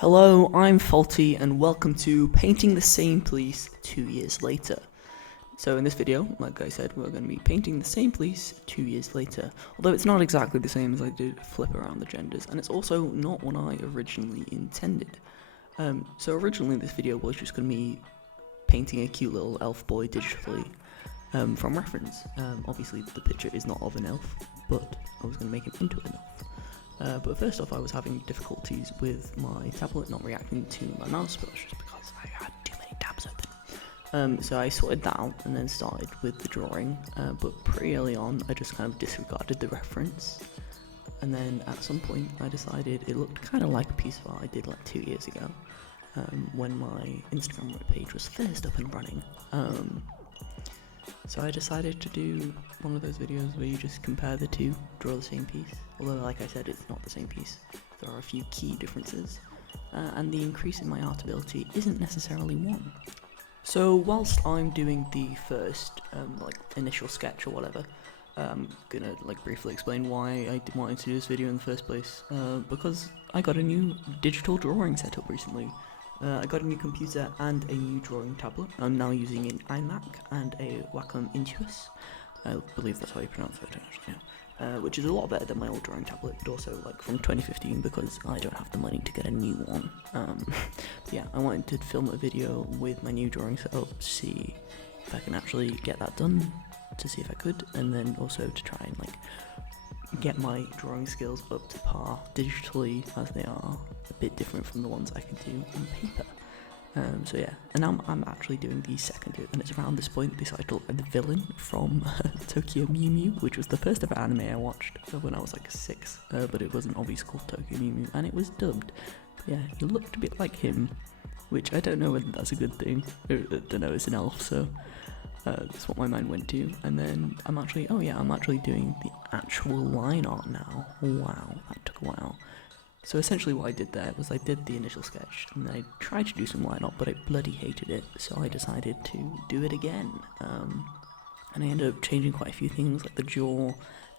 Hello, I'm Faulty and welcome to painting the same place 2 years later. So in this video, like I said, we're going to be painting the same place 2 years later, although it's not exactly the same as I did flip around the genders, and it's also not what I originally intended. So originally this video was just going to be painting a cute little elf boy digitally from reference. Obviously the picture is not of an elf, but I was going to make him into an elf. But first off, I was having difficulties with my tablet not reacting to my mouse push just because I had too many tabs open. So I sorted that out and then started with the drawing, but pretty early on I just kind of disregarded the reference, and then at some point I decided it looked kind of like a piece of art I did like 2 years ago, when my Instagram page was first up and running. So I decided to do one of those videos where you just compare the two, draw the same piece, although like I said it's not the same piece, there are a few key differences, and the increase in my art ability isn't necessarily one. So whilst I'm doing the first initial sketch or whatever, I'm gonna briefly explain why I wanted to do this video in the first place, because I got a new digital drawing setup recently. I got a new computer and a new drawing tablet. I'm now using an imac and a wacom intuos. I believe that's how you pronounce it, actually, yeah. Which is a lot better than my old drawing tablet, but also from 2015 because I don't have the money to get a new one. But yeah, I wanted to film a video with my new drawing setup to see if I can actually get that done, to see if I could, and then also to try and get my drawing skills up to par digitally, as they are a bit different from the ones I can do on paper. So yeah, and now I'm actually doing the second bit, and it's around this point they started to look like the villain from Tokyo Mew Mew, which was the first ever anime I watched when I was 6, but it wasn't obviously called Tokyo Mew Mew, and it was dubbed. But yeah, he looked a bit like him, which I don't know whether that's a good thing. I don't know, it's an elf, so that's what my mind went to. And then I'm actually doing the actual line art now. Wow, that took a while. So essentially what I did there was I did the initial sketch, and then I tried to do some line art, but I bloody hated it, so I decided to do it again. And I ended up changing quite a few things, like the jaw,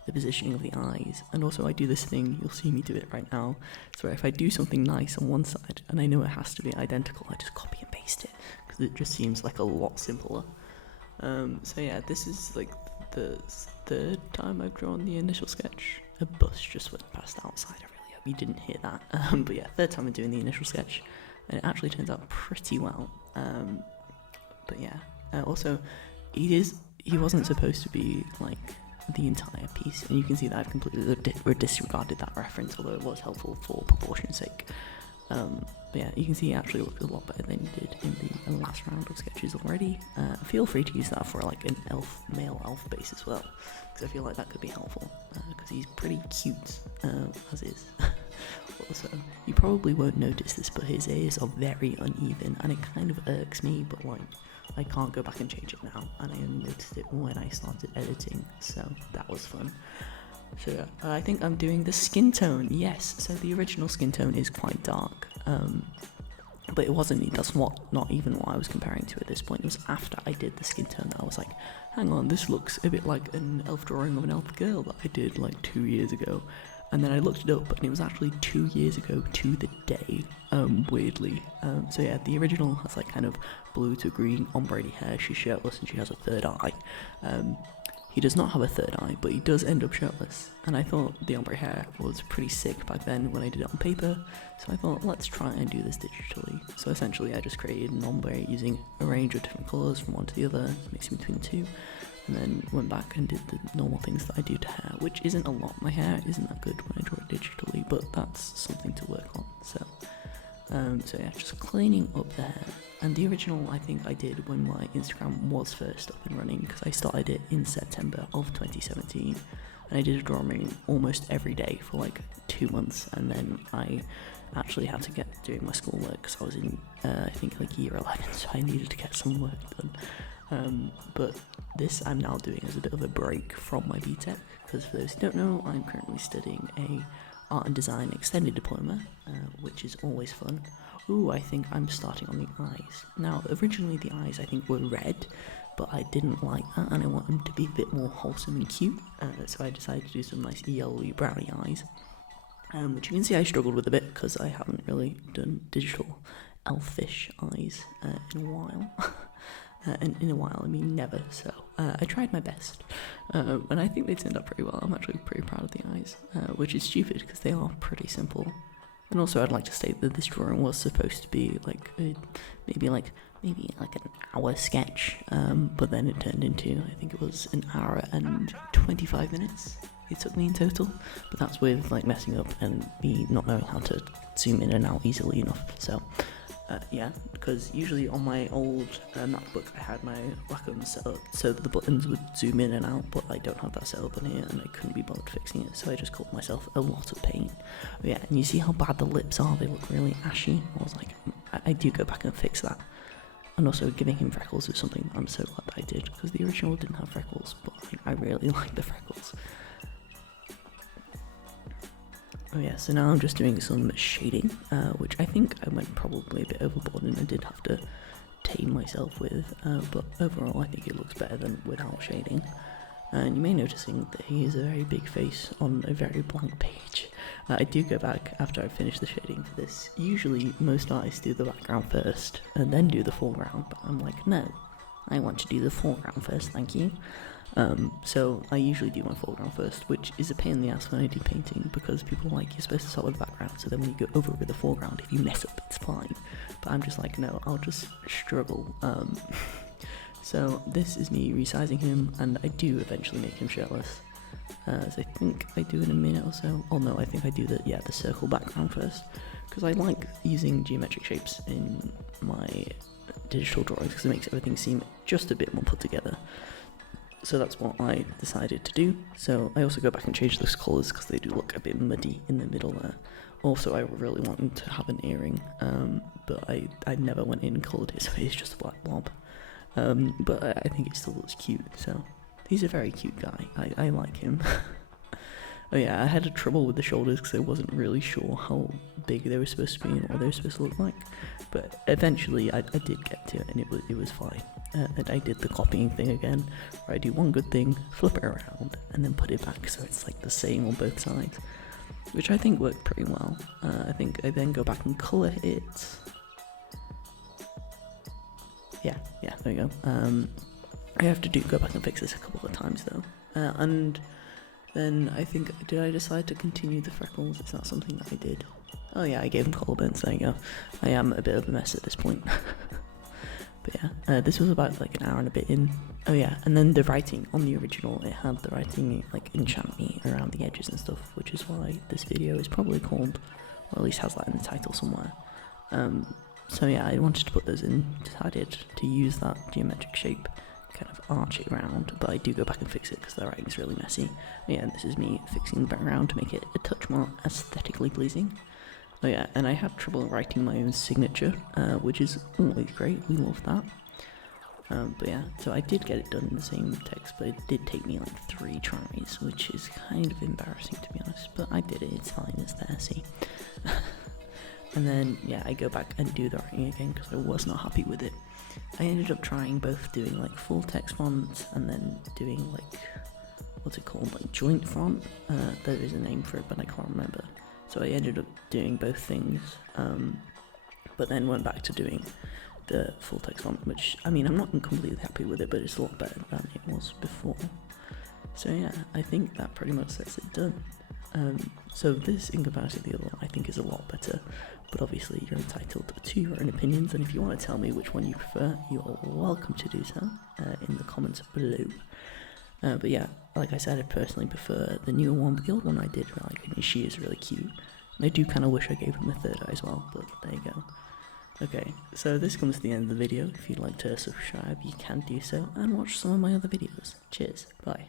the positioning of the eyes, and also I do this thing, you'll see me do it right now, so if I do something nice on one side, and I know it has to be identical, I just copy and paste it, because it just seems like a lot simpler. So yeah, this is the third time I've drawn the initial sketch. A bus just went past outside, I really hope you didn't hear that. But yeah, third time I'm doing the initial sketch, and it actually turns out pretty well. But yeah, also, he wasn't supposed to be the entire piece, and you can see that I've completely disregarded that reference, although it was helpful for proportion's sake. But yeah, you can see it actually looks a lot better than you did in the last round of sketches already. Feel free to use that for an male elf base as well, because I feel like that could be helpful, because he's pretty cute, as is. Also, you probably won't notice this, but his ears are very uneven, and it kind of irks me, but I can't go back and change it now, and I only noticed it when I started editing, so that was fun. So yeah, I think I'm doing the skin tone, yes, so the original skin tone is quite dark, but it wasn't, that's not even what I was comparing to at this point. It was after I did the skin tone that I was like, hang on, this looks a bit like an elf drawing of an elf girl that I did 2 years ago, and then I looked it up, and it was actually 2 years ago to the day, weirdly. So yeah, the original has kind of blue to green ombre hair, she's shirtless, and she has a third eye. He does not have a third eye, but he does end up shirtless, and I thought the ombre hair was pretty sick back then when I did it on paper, so I thought, let's try and do this digitally. So essentially I just created an ombre using a range of different colours from one to the other, mixing between the two, and then went back and did the normal things that I do to hair, which isn't a lot. My hair isn't that good when I draw it digitally, but that's something to work on, so yeah, just cleaning up the hair. And the original I think I did when my Instagram was first up and running, because I started it in September of 2017, and I did a drawing almost every day for 2 months, and then I actually had to get doing my schoolwork because I was in I think year 11, so I needed to get some work done. But this I'm now doing as a bit of a break from my BTEC, because for those who don't know, I'm currently studying a Art and Design Extended Diploma, which is always fun. Ooh, I think I'm starting on the eyes. Now, originally the eyes I think were red, but I didn't like that, and I want them to be a bit more wholesome and cute, so I decided to do some nice yellowy browny eyes. which you can see I struggled with a bit because I haven't really done digital elfish eyes in a while. And in a while, I mean never, so I tried my best, and I think they turned out pretty well. I'm actually pretty proud of the eyes, which is stupid because they are pretty simple. And also I'd like to state that this drawing was supposed to be like maybe like an hour sketch, but then it turned into, I think it was an hour and 25 minutes it took me in total, but that's with like messing up and me not knowing how to zoom in and out easily enough. So yeah, because usually on my old MacBook I had my wacom set up so that the buttons would zoom in and out, but I don't have that set up on here and I couldn't be bothered fixing it, so I just caused myself a lot of pain. Oh, yeah, and you see how bad the lips are? They look really ashy. I was like, I do go back and fix that. And also giving him freckles is something I'm so glad that I did, because the original didn't have freckles, but I really like the freckles. Oh yeah, so now I'm just doing some shading, which I think I went probably a bit overboard and I did have to tame myself with, but overall I think it looks better than without shading. And you may be noticing that he is a very big face on a very blank page. I do go back after I finish the shading for this. Usually most artists do the background first and then do the foreground, but I'm like, no, I want to do the foreground first, thank you. So I usually do my foreground first, which is a pain in the ass when I do painting, because people are like, you're supposed to start with the background, so then when you go over with the foreground, if you mess up, it's fine. But I'm just like, no, I'll just struggle. So this is me resizing him, and I do eventually make him shirtless, as I think I do in a minute or so. Oh no, I think I do the circle background first, because I like using geometric shapes in my digital drawings, because it makes everything seem just a bit more put together. So that's what I decided to do. So I also go back and change those colours because they do look a bit muddy in the middle there. Also, I really wanted to have an earring, but I never went in and coloured it, so it's just a black blob. But I think it still looks cute, so he's a very cute guy. I like him. Oh yeah, I had trouble with the shoulders because I wasn't really sure how big they were supposed to be and what they were supposed to look like. But eventually I did get to it, and it was fine. And I did the copying thing again, where I do one good thing, flip it around, and then put it back so it's like the same on both sides, which I think worked pretty well. I think I then go back and colour it. Yeah, there you go. I have to go back and fix this a couple of times though, and then I think, did I decide to continue the freckles? Is that something that I did? Oh yeah, I gave him collarbones, there you go. I am a bit of a mess at this point. But yeah, this was about like an hour and a bit in. Oh yeah, and then the writing on the original, it had the writing like enchant me around the edges and stuff, which is why this video is probably called, or at least has that in the title somewhere. So yeah, I wanted to put those in, decided to use that geometric shape, kind of arch it around, but I do go back and fix it because the writing is really messy. Yeah, and this is me fixing the background to make it a touch more aesthetically pleasing. Oh yeah, and I had trouble writing my own signature, which is always great, we love that. But yeah, so I did get it done in the same text, but it did take me like 3 tries, which is kind of embarrassing to be honest, but I did it, it's fine, it's there, see. And then, yeah, I go back and do the writing again because I was not happy with it. I ended up trying both doing like full text font and then doing like, what's it called, like joint font? There is a name for it, but I can't remember. So I ended up doing both things, but then went back to doing the full text font, which, I mean, I'm not completely happy with it, but it's a lot better than it was before. So yeah, I think that pretty much sets it done. So this, in comparison to the other one, I think is a lot better, but obviously you're entitled to your own opinions, and if you want to tell me which one you prefer, you're welcome to do so in the comments below. But yeah, like I said, I personally prefer the newer one, but the old one I did really like, and she is really cute. And I do kind of wish I gave him a third eye as well, but there you go. Okay, so this comes to the end of the video. If you'd like to subscribe, you can do so, and watch some of my other videos. Cheers, bye.